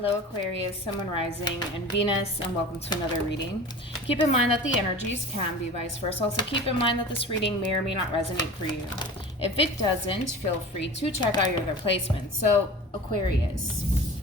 Hello Aquarius, Sun, Moon, Rising, and Venus, and welcome to another reading. Keep in mind that the energies can be vice versa. Also keep in mind that this reading may or may not resonate for you. If it doesn't, feel free to check out your other placements. So Aquarius,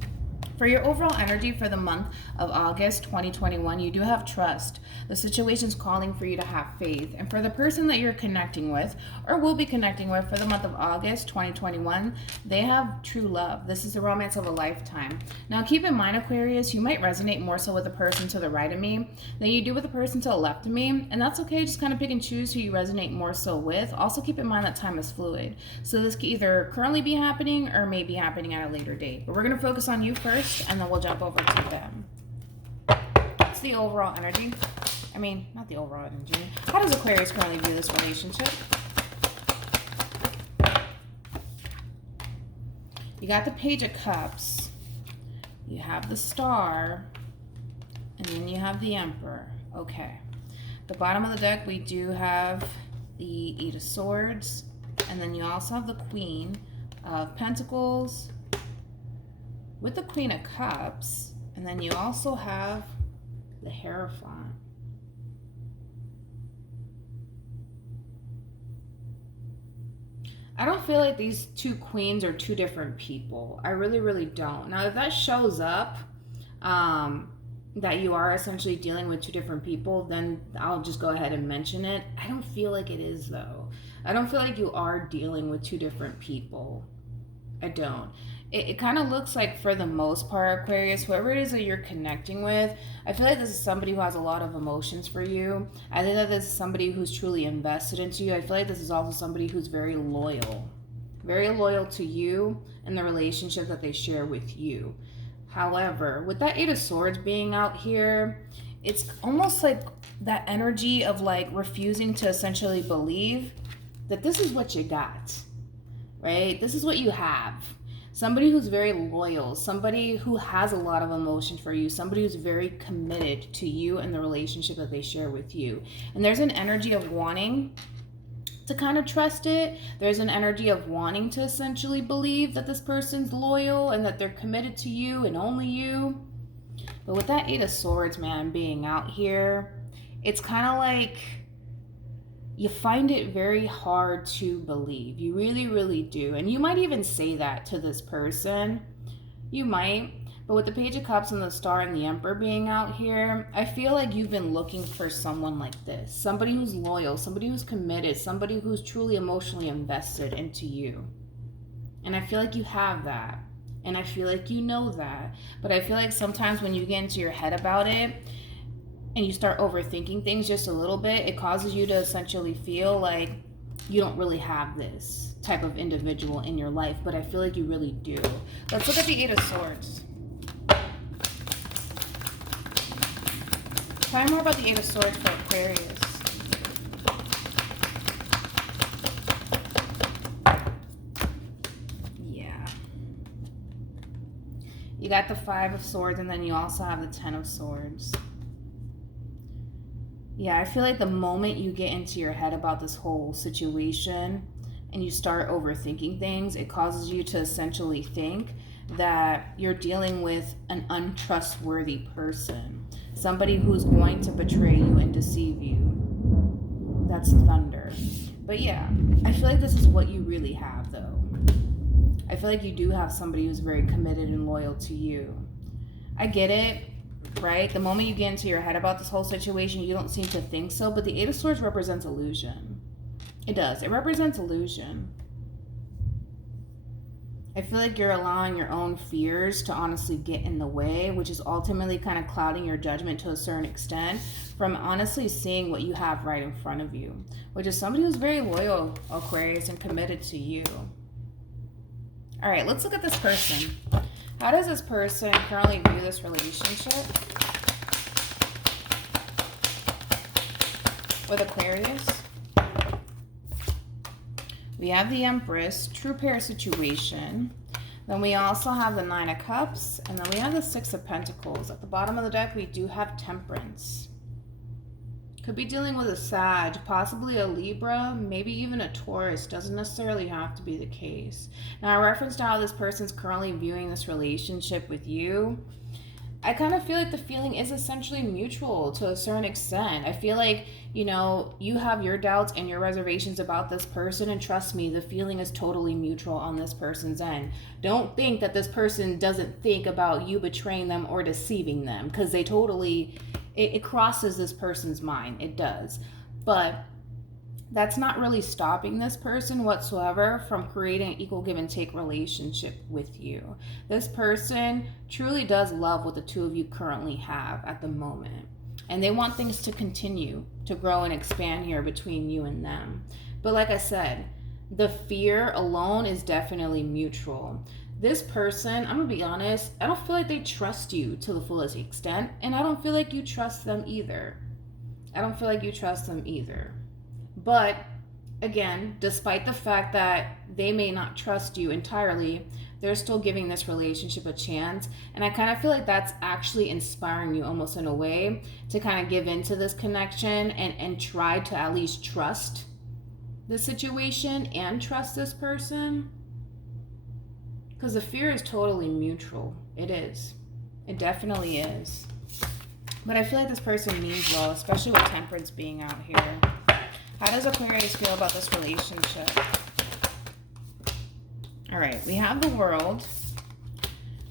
for your overall energy for the month of August 2021, you do have trust. The situation's calling for you to have faith. And for the person that you're connecting with or will be connecting with for the month of August 2021, they have true love. This is the romance of a lifetime. Now keep in mind, Aquarius, you might resonate more so with the person to the right of me than you do with the person to the left of me. And that's okay. Just kind of pick and choose who you resonate more so with. Also keep in mind that time is fluid. So this could either currently be happening or may be happening at a later date. But we're going to focus on you first, and then we'll jump over to them. It's the overall energy. I mean, not the overall energy. How does Aquarius currently view this relationship? You got the Page of Cups. You have the Star. And then you have the Emperor. Okay. The bottom of the deck, we do have the Eight of Swords. And then you also have the Queen of Pentacles with the Queen of Cups. And then you also have the Hierophant. I don't feel like these two queens are two different people. I really, really don't. Now, if that shows up, that you are essentially dealing with two different people, then I'll just go ahead and mention it. I don't feel like it is, though. I don't feel like you are dealing with two different people. I don't. It kind of looks like, for the most part, Aquarius, whoever it is that you're connecting with, I feel like this is somebody who has a lot of emotions for you. I think that this is somebody who's truly invested into you. I feel like this is also somebody who's very loyal to you and the relationship that they share with you. However, with that Eight of Swords being out here, it's almost like that energy of like refusing to essentially believe that this is what you got, right? This is what you have. Somebody who's very loyal, somebody who has a lot of emotion for you, somebody who's very committed to you and the relationship that they share with you. And there's an energy of wanting to kind of trust it. There's an energy of wanting to essentially believe that this person's loyal and that they're committed to you and only you. But with that Eight of Swords, man, being out here, it's kind of like you find it very hard to believe. You really, really do. And you might even say that to this person. You might. But with the Page of Cups and the Star and the Emperor being out here, I feel like you've been looking for someone like this. Somebody who's loyal, somebody who's committed, somebody who's truly emotionally invested into you. And I feel like you have that. And I feel like you know that. But I feel like sometimes when you get into your head about it, and you start overthinking things just a little bit, it causes you to essentially feel like you don't really have this type of individual in your life, but I feel like you really do. Let's look at the Eight of Swords. Tell me more about the Eight of Swords for Aquarius. Yeah. You got the Five of Swords, and then you also have the Ten of Swords. Yeah, I feel like the moment you get into your head about this whole situation and you start overthinking things, it causes you to essentially think that you're dealing with an untrustworthy person. Somebody who's going to betray you and deceive you. That's thunder. But yeah, I feel like this is what you really have, though. I feel like you do have somebody who's very committed and loyal to you. I get it. Right? The moment you get into your head about this whole situation, you don't seem to think so, but the Eight of Swords represents illusion. It does. It represents illusion. I feel like you're allowing your own fears to honestly get in the way, which is ultimately kind of clouding your judgment to a certain extent from honestly seeing what you have right in front of you, which is somebody who's very loyal, Aquarius, and committed to you. All right, let's look at this person. How does this person currently view this relationship with Aquarius? We have the Empress, true pair situation. Then we also have the Nine of Cups, and then we have the Six of Pentacles. At the bottom of the deck, we do have Temperance. Could be dealing with a Sag, possibly a Libra, maybe even a Taurus. Doesn't necessarily have to be the case. Now, I referenced how this person's currently viewing this relationship with you. I kind of feel like the feeling is essentially mutual to a certain extent. I feel like, you know, you have your doubts and your reservations about this person, and trust me, the feeling is totally mutual on this person's end. Don't think that this person doesn't think about you betraying them or deceiving them, because they totally, it crosses this person's mind. It does. But that's not really stopping this person whatsoever from creating an equal give and take relationship with you. This person truly does love what the two of you currently have at the moment. And they want things to continue to grow and expand here between you and them. But like I said, the fear alone is definitely mutual. This person, I'm going to be honest, I don't feel like they trust you to the fullest extent. And I don't feel like you trust them either. But again, despite the fact that they may not trust you entirely, they're still giving this relationship a chance. And I kind of feel like that's actually inspiring you almost in a way to kind of give into this connection and try to at least trust the situation and trust this person. Because the fear is totally mutual. It is. It definitely is. But I feel like this person means well, especially with Temperance being out here. How does Aquarius feel about this relationship? All right, we have the World.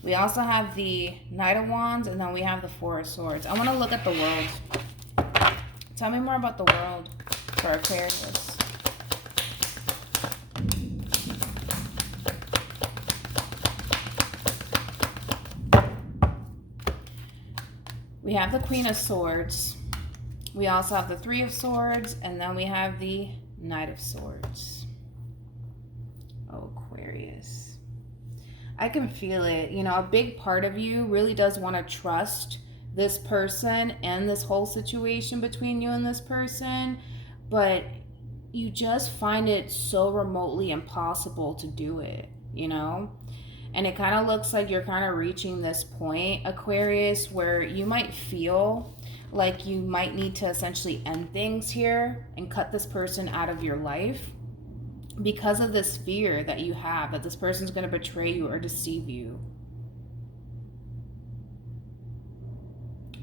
We also have the Knight of Wands, and then we have the Four of Swords. I want to look at the World. Tell me more about the World for Aquarius. We have the Queen of Swords. We also have the Three of Swords, and then we have the Knight of Swords. Oh, Aquarius. I can feel it. You know, a big part of you really does want to trust this person and this whole situation between you and this person, but you just find it so remotely impossible to do it, you know? And it kind of looks like you're kind of reaching this point, Aquarius, where you might feel like you might need to essentially end things here and cut this person out of your life because of this fear that you have that this person's going to betray you or deceive you.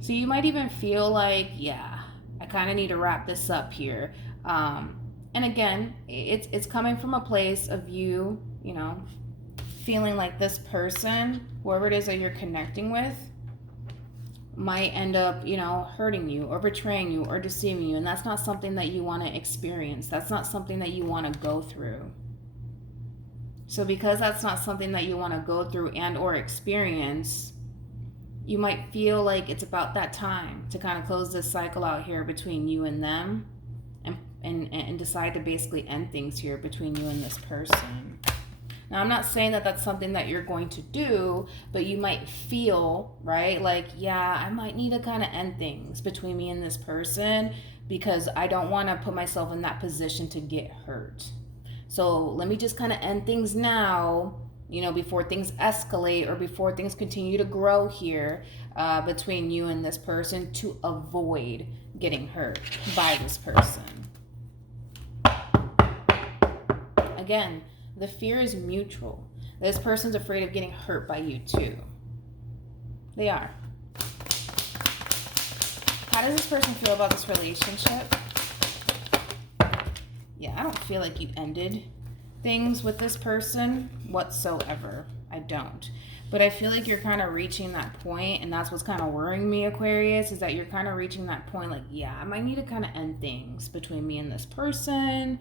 So you might even feel like, yeah, I kind of need to wrap this up here. And again, it's coming from a place of you, you know, feeling like this person, whoever it is that you're connecting with, might end up, you know, hurting you or betraying you or deceiving you. And that's not something that you want to experience. That's not something that you want to go through. So because that's not something that you want to go through and or experience, you might feel like it's about that time to kind of close this cycle out here between you and them and decide to basically end things here between you and this person. Now, I'm not saying that that's something that you're going to do, but you might feel, right, like, yeah, I might need to kind of end things between me and this person because I don't want to put myself in that position to get hurt. So let me just kind of end things now, you know, before things escalate or before things continue to grow here between you and this person to avoid getting hurt by this person. Again, the fear is mutual. This person's afraid of getting hurt by you too. They are. How does this person feel about this relationship? Yeah, I don't feel like you ended things with this person whatsoever. I don't. But I feel like you're kind of reaching that point, and that's what's kind of worrying me, Aquarius, is that you're kind of reaching that point like, yeah, I might need to kind of end things between me and this person.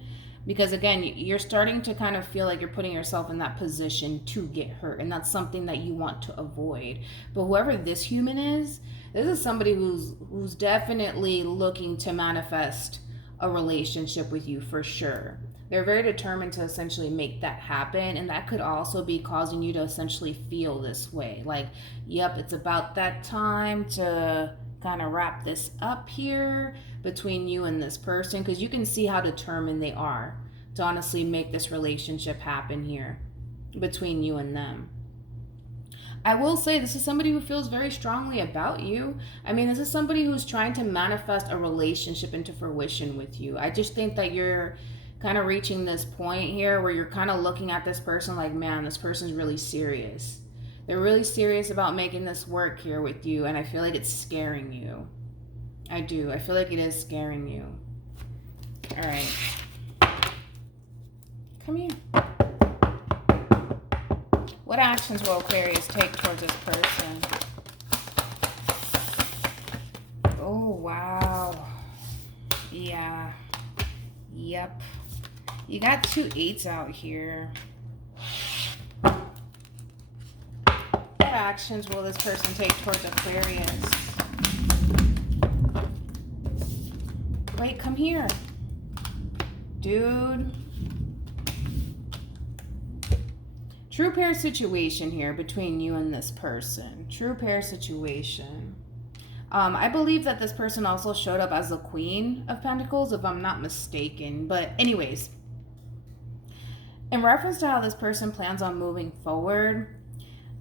Because again, you're starting to kind of feel like you're putting yourself in that position to get hurt. And that's something that you want to avoid. But whoever this human is, this is somebody who's definitely looking to manifest a relationship with you for sure. They're very determined to essentially make that happen. And that could also be causing you to essentially feel this way. Like, yep, it's about that time to kind of wrap this up here between you and this person, because you can see how determined they are to honestly make this relationship happen here between you and them. I will say this is somebody who feels very strongly about you. I mean, this is somebody who's trying to manifest a relationship into fruition with you. I just think that you're kind of reaching this point here where you're kind of looking at this person like, man, this person's really serious. They're really serious about making this work here with you, and I feel like it's scaring you. I do. I feel like it is scaring you. All right. Come here. What actions will Aquarius take towards this person? Oh, wow. Yeah. Yep. You got 2 8s out here. What actions will this person take towards Aquarius? Wait, come here. Dude. True pair situation here between you and this person. True pair situation. I believe that this person also showed up as the Queen of Pentacles, if I'm not mistaken. But anyways, in reference to how this person plans on moving forward,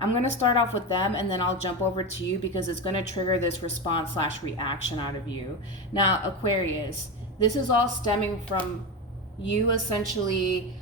I'm going to start off with them and then I'll jump over to you because it's going to trigger this response / reaction out of you. Now, Aquarius, this is all stemming from you essentially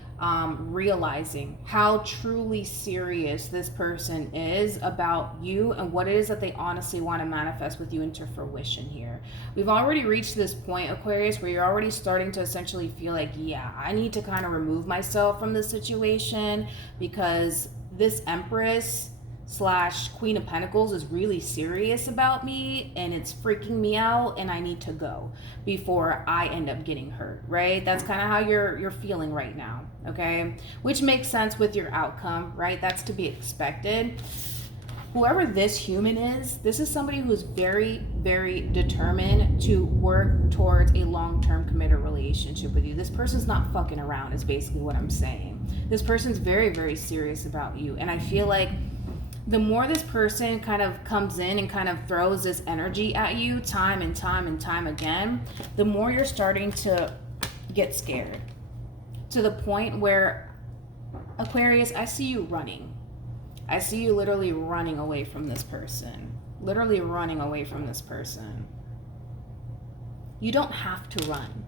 realizing how truly serious this person is about you and what it is that they honestly want to manifest with you into fruition here. We've already reached this point, Aquarius, where you're already starting to essentially feel like, yeah, I need to kind of remove myself from this situation because this Empress / Queen of Pentacles is really serious about me and it's freaking me out and I need to go before I end up getting hurt, right? That's kind of how you're feeling right now, okay? Which makes sense with your outcome, right? That's to be expected. Whoever this human is, this is somebody who's very, very determined to work towards a long-term committed relationship with you. This person's not fucking around is basically what I'm saying. This person's very, very serious about you. And I feel like the more this person kind of comes in and kind of throws this energy at you time and time and time again, the more you're starting to get scared. To the point where, Aquarius, I see you running. I see you literally running away from this person. Literally running away from this person. You don't have to run.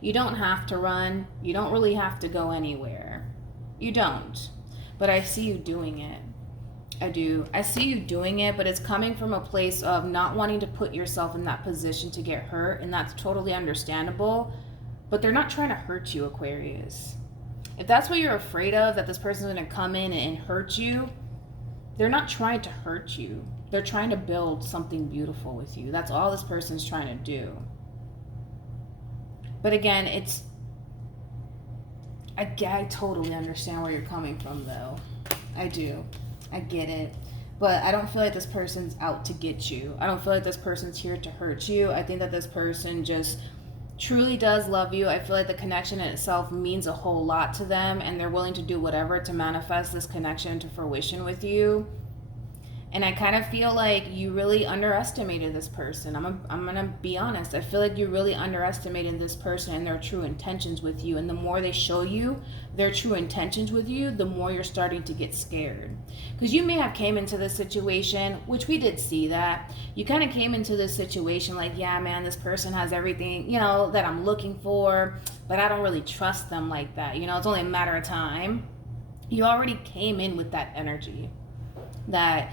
You don't have to run. You don't really have to go anywhere. You don't. But I see you doing it. I do. I see you doing it, but it's coming from a place of not wanting to put yourself in that position to get hurt, and that's totally understandable. But they're not trying to hurt you, Aquarius. If that's what you're afraid of, that this person's going to come in and hurt you, they're not trying to hurt you. They're trying to build something beautiful with you. That's all this person's trying to do. But again, I totally understand where you're coming from, though. I do. I get it. But I don't feel like this person's out to get you. I don't feel like this person's here to hurt you. I think that this person just truly does love you. I feel like the connection in itself means a whole lot to them, and they're willing to do whatever to manifest this connection into fruition with you. And I kind of feel like you really underestimated this person. I'm going to be honest. I feel like you really underestimated this person and their true intentions with you. And the more they show you their true intentions with you, the more you're starting to get scared. Because you may have came into this situation, which we did see that. You kind of came into this situation like, yeah, man, this person has everything, that I'm looking for, but I don't really trust them like that. It's only a matter of time. You already came in with that energy that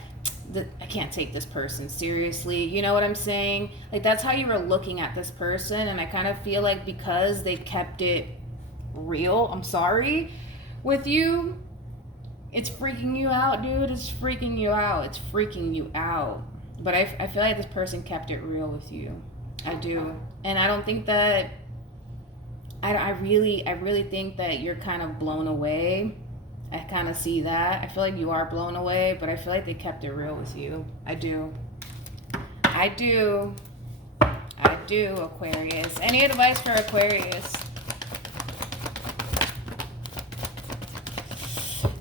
I can't take this person seriously. You know what I'm saying? Like, that's how you were looking at this person. And I kind of feel like because they kept it real, I'm sorry, with you, it's freaking you out, dude. It's freaking you out. It's freaking you out. But I feel like this person kept it real with you. I do. And I don't think that, I really think that you're kind of blown away. I kind of see that. I feel like you are blown away, but I feel like they kept it real with you. I do. I do, Aquarius. Any advice for Aquarius?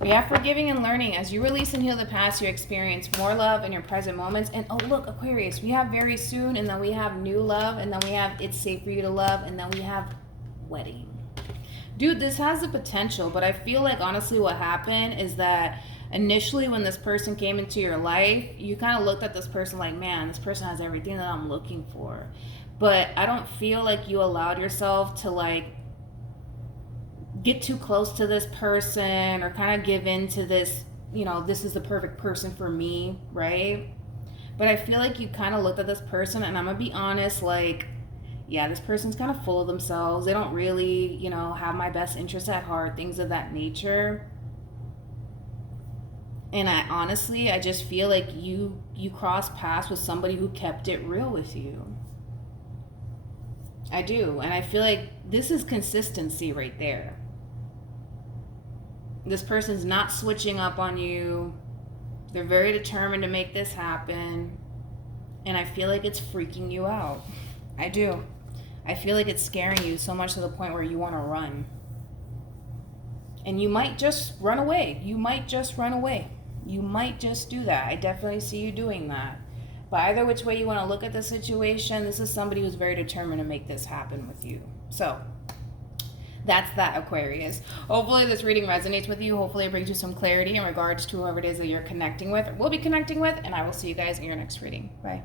We have forgiving and learning. As you release and heal the past, you experience more love in your present moments. And oh, look, Aquarius, we have very soon, and then we have new love, and then we have it's safe for you to love, and then we have wedding. Dude, this has the potential, but I feel like honestly what happened is that initially when this person came into your life, you kind of looked at this person like, man, this person has everything that I'm looking for. But I don't feel like you allowed yourself to like get too close to this person or kind of give in to this, you know, this is the perfect person for me, right? But I feel like you kind of looked at this person, and I'm gonna be honest, like, yeah, this person's kind of full of themselves. They don't really, you know, have my best interests at heart, things of that nature. And I just feel like you crossed paths with somebody who kept it real with you. I do. And I feel like this is consistency right there. This person's not switching up on you. They're very determined to make this happen. And I feel like it's freaking you out. I do. I feel like it's scaring you so much to the point where you want to run. And you might just run away. You might just run away. You might just do that. I definitely see you doing that. But either which way you want to look at the situation, this is somebody who's very determined to make this happen with you. So that's that, Aquarius. Hopefully this reading resonates with you. Hopefully it brings you some clarity in regards to whoever it is that you're connecting with or will be connecting with. And I will see you guys in your next reading. Bye.